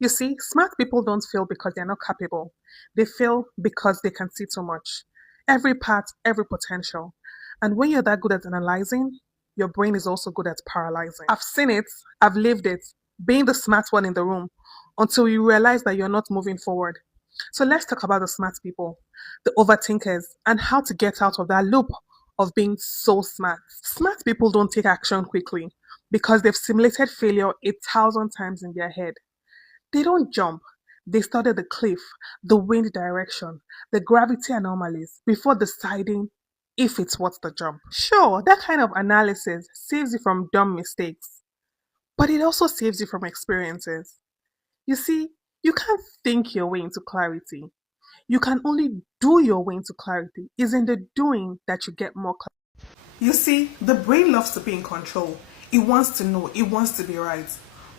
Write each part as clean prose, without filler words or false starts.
You see, smart people don't fail because they're not capable. They fail because they can see too much. Every part, every potential. And when you're that good at analyzing, your brain is also good at paralyzing. I've seen it, I've lived it, being the smart one in the room until you realize that you're not moving forward. So let's talk about the smart people, the overthinkers, and how to get out of that loop of being so smart. Smart people don't take action quickly because they've simulated failure 1,000 times in their head. They don't jump. They study the cliff, the wind direction, the gravity anomalies before deciding if it's worth the jump. Sure, that kind of analysis saves you from dumb mistakes, but it also saves you from experiences. You see, you can't think your way into clarity. You can only do your way into clarity. It's in the doing that you get more clarity. You see, the brain loves to be in control. It wants to know, it wants to be right.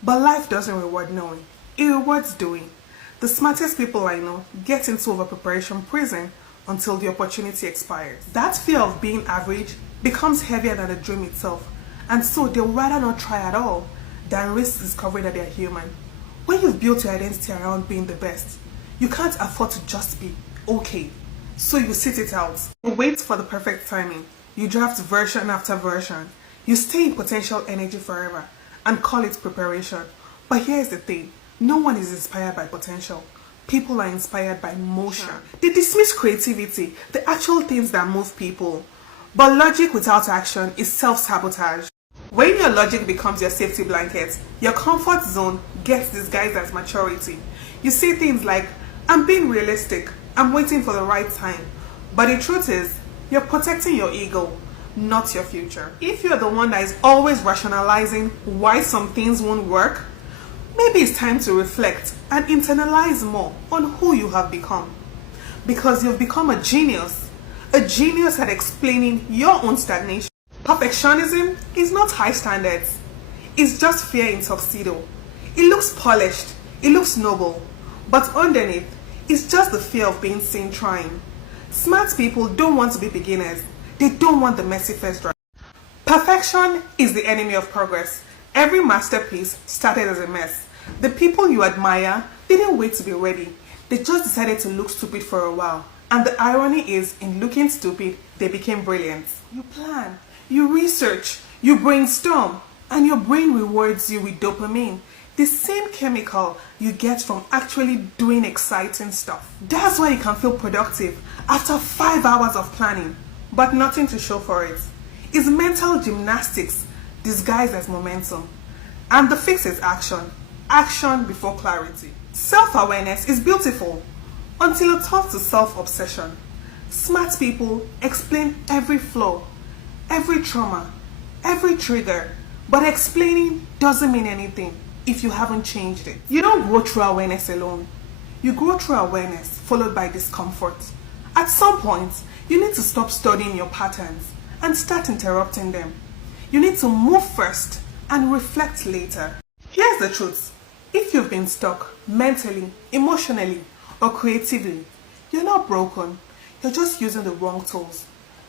But life doesn't reward knowing, it rewards doing. The smartest people I know get into over preparation prison until the opportunity expires. That fear of being average becomes heavier than the dream itself, and so they'll rather not try at all than risk discovering that they're human. When you've built your identity around being the best, you can't afford to just be okay. So you sit it out. You wait for the perfect timing. You draft version after version. You stay in potential energy forever and call it preparation. But here's the thing, no one is inspired by potential. People are inspired by motion. They dismiss creativity, the actual things that move people. But logic without action is self-sabotage. When your logic becomes your safety blanket, your comfort zone gets disguised as maturity. You say things like, I'm being realistic, I'm waiting for the right time. But the truth is, you're protecting your ego, not your future. If you're the one that is always rationalizing why some things won't work, maybe it's time to reflect and internalize more on who you have become. Because you've become a genius at explaining your own stagnation. Perfectionism is not high standards. It's just fear in tuxedo. It looks polished, it looks noble, but underneath, it's just the fear of being seen trying. Smart people don't want to be beginners. They don't want the messy first draft. Perfection is the enemy of progress. Every masterpiece started as a mess. The people you admire didn't wait to be ready. They just decided to look stupid for a while. And the irony is, in looking stupid, they became brilliant. You plan, you research, you brainstorm, and your brain rewards you with dopamine, the same chemical you get from actually doing exciting stuff. That's why you can feel productive after 5 hours of planning, but nothing to show for it. It's mental gymnastics disguised as momentum. And the fix is action. Action before clarity. Self-awareness is beautiful until it turns to self-obsession. Smart people explain every flaw, every trauma, every trigger, but explaining doesn't mean anything if you haven't changed it. You don't grow through awareness alone. You grow through awareness followed by discomfort. At some point, you need to stop studying your patterns and start interrupting them. You need to move first and reflect later. Here's the truth. If you've been stuck mentally, emotionally, or creatively, you're not broken. You're just using the wrong tools.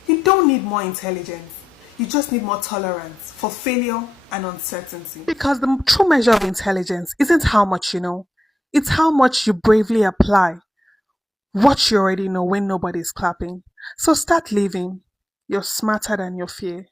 You don't need more intelligence. You just need more tolerance for failure and uncertainty. Because the true measure of intelligence isn't how much you know, it's how much you bravely apply what you already know when nobody's clapping. So start living. You're smarter than your fear.